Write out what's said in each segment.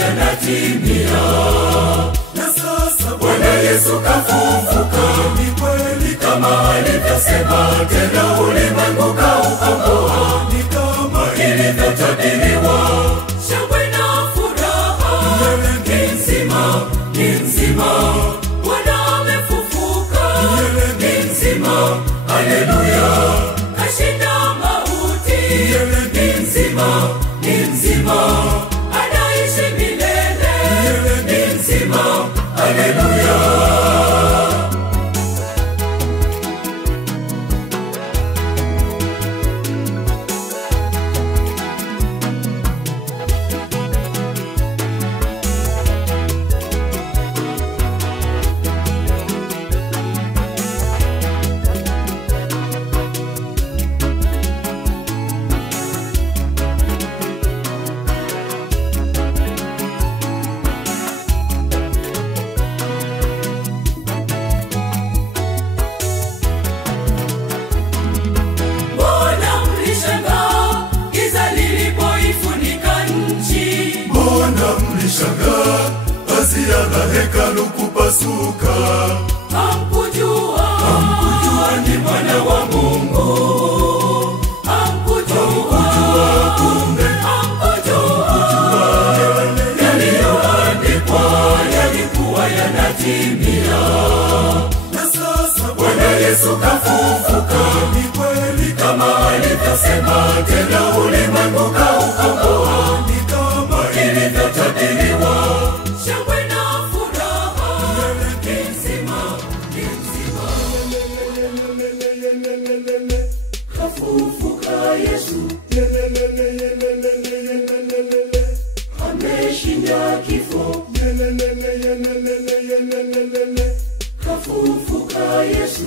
yanatimia. Na sasa Bwana Yesu kafufuka, ni kweli kama alivyosema, tena ulimwengu kaukomboa, ni kama ilivyotabiriwa. Shangwe na furaha, ni nzima, ni nzima, Bwana amefufuka, ni nzima, haleluya. Kashinda mauti, ni nzima, ni nzima, anaishi milele, ni nzima, haleluya. Mlishangaa pazia la hekalu kupasuka. Hamkujua ni mwana wa Mungu. Hamkujua kumbe, hamkujua yaliyoandikwa yalikuwa yanatimia. Na sasa Bwana Yesu kafufuka, ni kweli kama alivyosema, tena ulimwengu kaukomboa, ni kama ilivyotabiriwa. Shangwe na furaha, ni nzima, ni nzima, kafufuka Yesu, ameshinda kifo, kafufuka Yesu,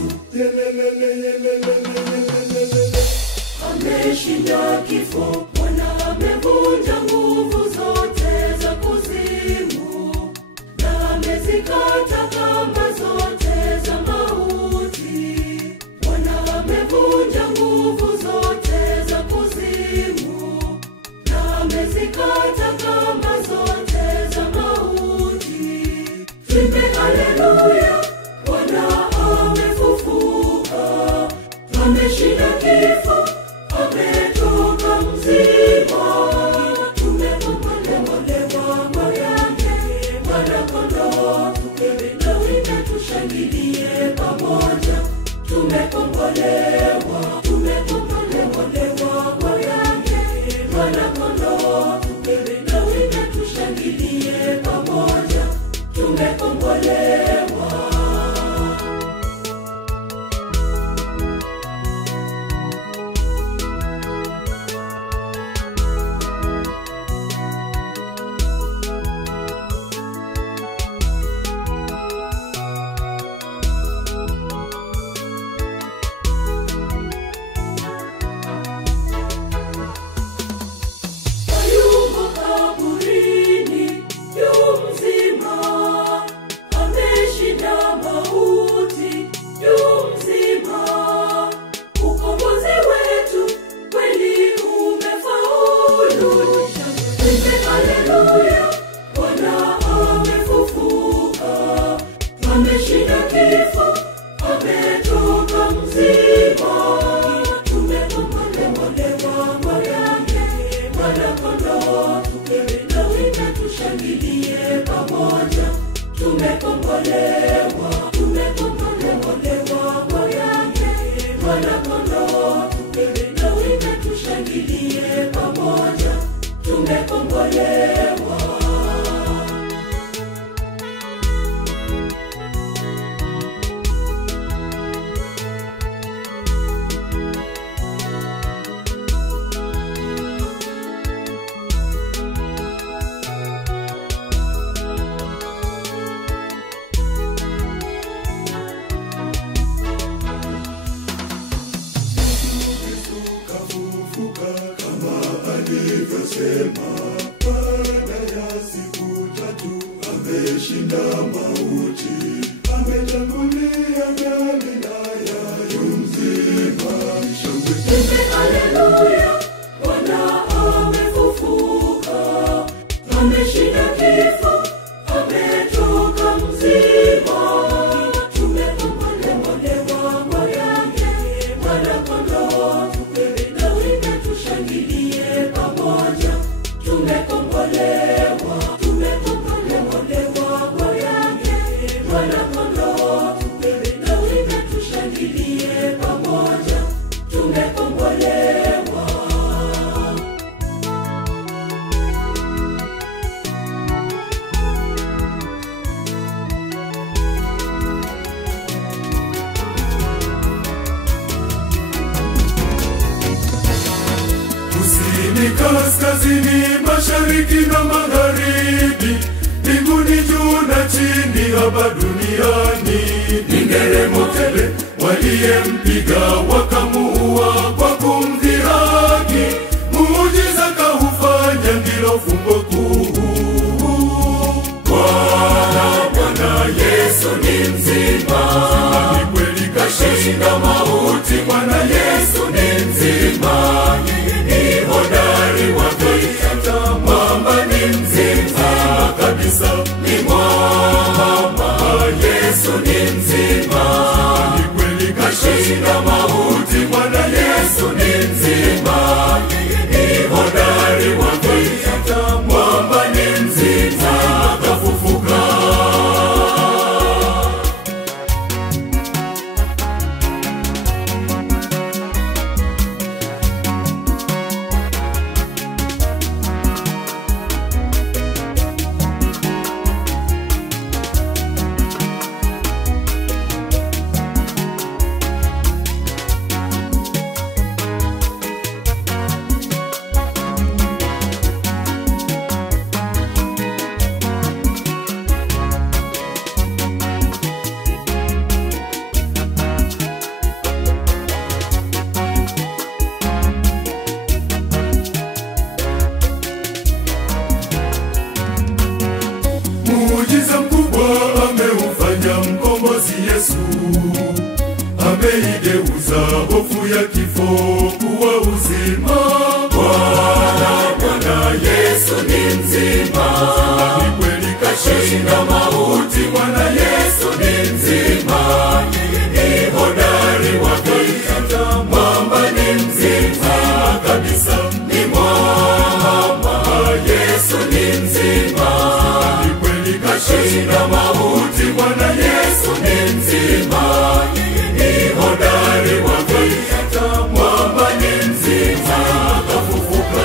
ameshinda kifo. Bwana amevunja nguvu zote za kuzimu, na amezikata kamba zote za mauti. Bwana amevunja nguvu zote za kuzimu, na amezikata kamba zote za mauti. Tuimbe haleluya, Bwana amefufuka, ameshinda kifo, ametoka mzima. Tumekombolewa kwa yake mwana-kondoo, tukimbilie wimbe tushangilie pamoja. Tumekombolewa kwa yake mwana-kondoo, tukimbilie wimbe tushangilie pamoja. Tumekombolewa. Ameshinda kifo, ametoka mzima. Tumekombolewa kwa yake mwana-kondoo, tukimbilie wimbe tushangilie pamoja. Tumekombolewa kwa yake mwana-kondoo, tukimbilie wimbe tushangilie pamoja. Tumekombolewa. alivyosema, baada ya siku 3 ameshinda mauti, ametangulia Galilaya mzima. Haleluya, Bwana amefufuka, ameshinda mashariki na magharibi, mbinguni juu na chini, hapa duniani ni nderemo tele. Waliyempiga wakamuua kwa kumdhihaki, muujiza kaufanya, ndilo fumbo kuu. Bwana Yesu ni mzima, ni kweli kashinda mauti. Bwana Yesu ni mzima, ni hodari wa vita, mwamba ni mzima kabisa, ni mwamba. Yesu ni mzima, ni kweli kashinda mauti. Bwana Yesu ni mzima, ni hodari wa vita, mwamba ni mzima kafufuka. Muujiza mkubwa ameufanya mkombozi Yesu, ameigeuza hofu ya kifo kuwa uzima. Bwana Yesu ni mzima, ni kweli kashinda mauti. Bwana Yesu ni mzima, ni hodari wa vita, mwamba ni mzima kabisa, ni mwamba. Yesu ni mzima, kashinda mauti. Bwana Yesu ni mzima, ni hodari wa vita, mwamba ni mzima kafufuka.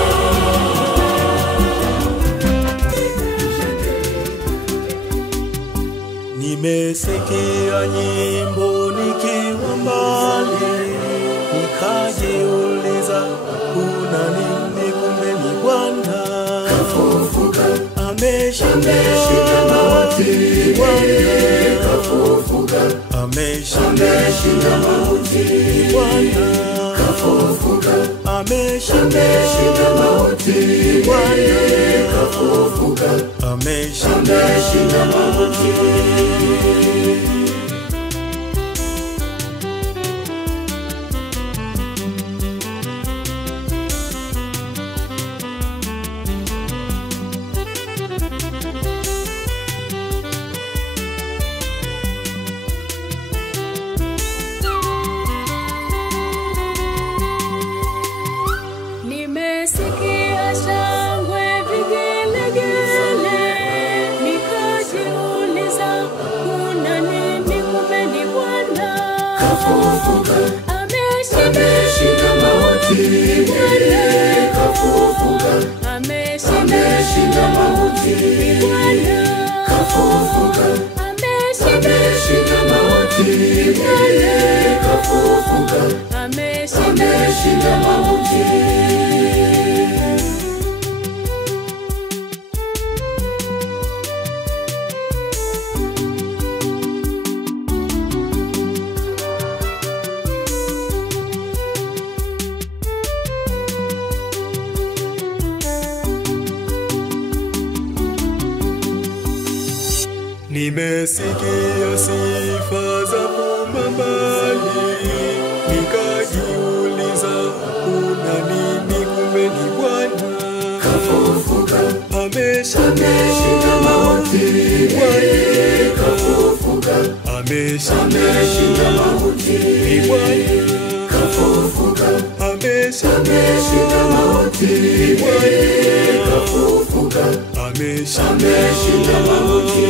Nimesikia nyimbo nikiwa mbali, nikajiuliza kuna nini, kumbe ni Bwana kafufuka. Ameshinda mauti, Bwana kafufuka. Ameshinda mauti, Bwana kafufuka. Ameshinda mauti, Bwana kafufuka. Ameshinda mauti. Nimesikia shangwe vigelegele, nikajiuliza kuna nini, kumbe ni Bwana kafufuka. Ameshinda mauti, Bwana kafufuka. Ameshinda mauti, Bwana kafufuka. Ameshinda mauti, Bwana kafufuka. Ameshinda mauti. Nimesikia sifa za mbali, nikajiuliza kuna nini, kumbe ni Bwana kafufuka. Ameshinda mauti, Bwana kafufuka. Ameshinda mauti, Bwana kafufuka. Ameshinda mauti, Bwana kafufuka. Ameshinda mauti.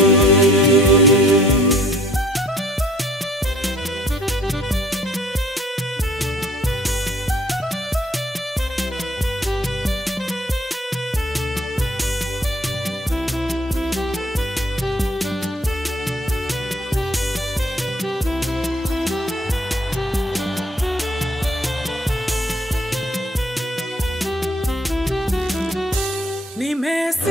Nimesikia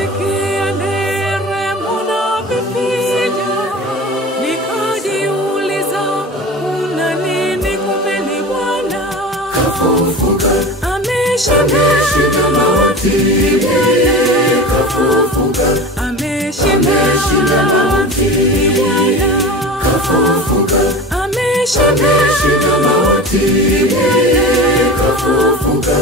mauti, kafufuka, ameshinda mauti, kafufuka, ameshinda mauti, kafufuka.